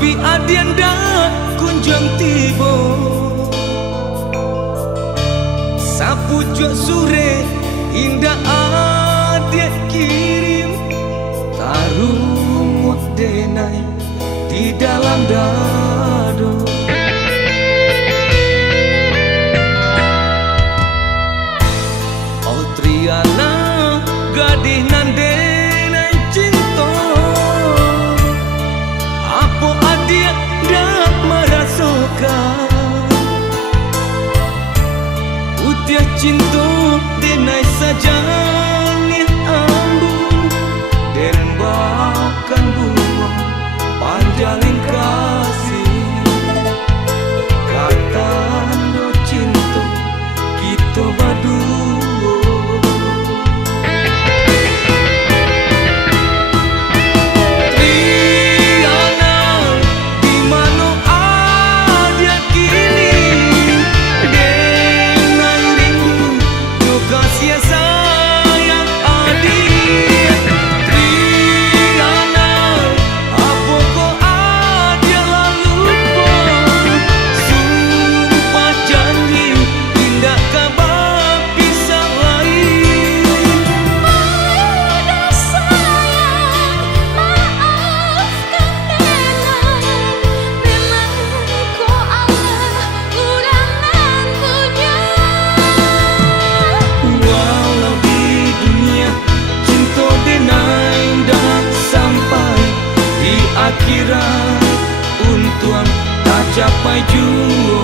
Tapi adian dak kunjung tiba, sapujuk sore indah adia kirim, tarumut denai di dalam dado. Oh Triana gadih nan denai cinta, apa adia dak merasakan utiah cinta denai saja ni ambun, dan bahkan bunga panjalin kasih, kata no cinta kita berdua. Akhirat untuang tak capai jua.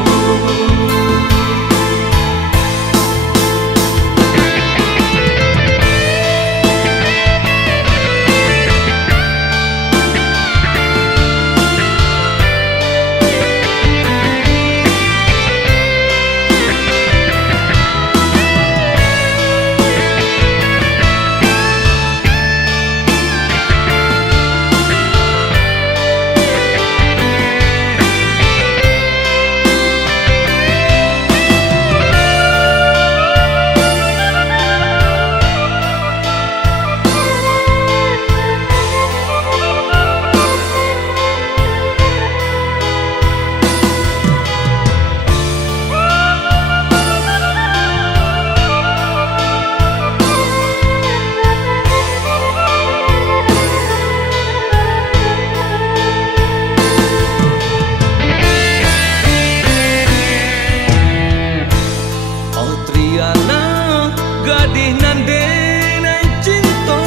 Gadih nan denai cinta,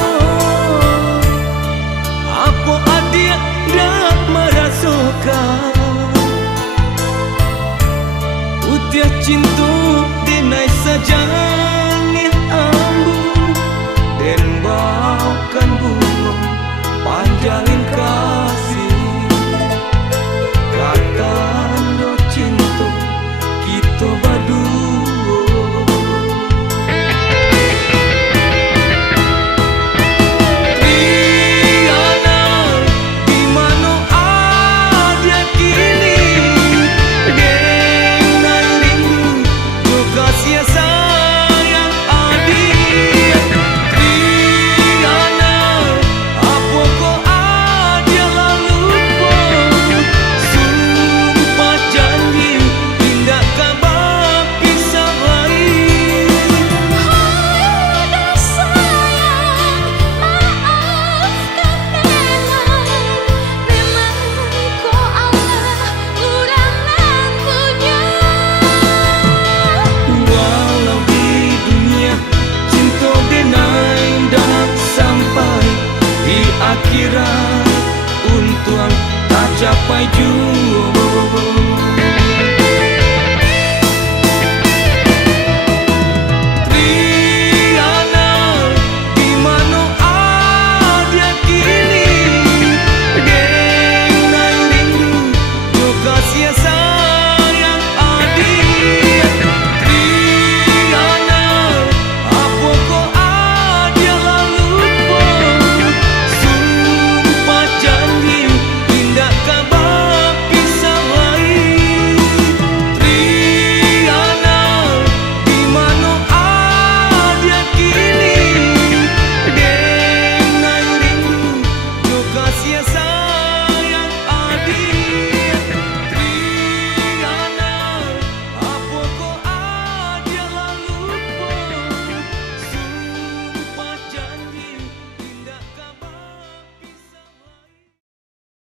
apa adia dak merasakan utiah cinta denai saja ni ambun, dan bahkan bunga panjalin kasih, kata no cinta kita berdua. Akhirat untuang tak capai jua.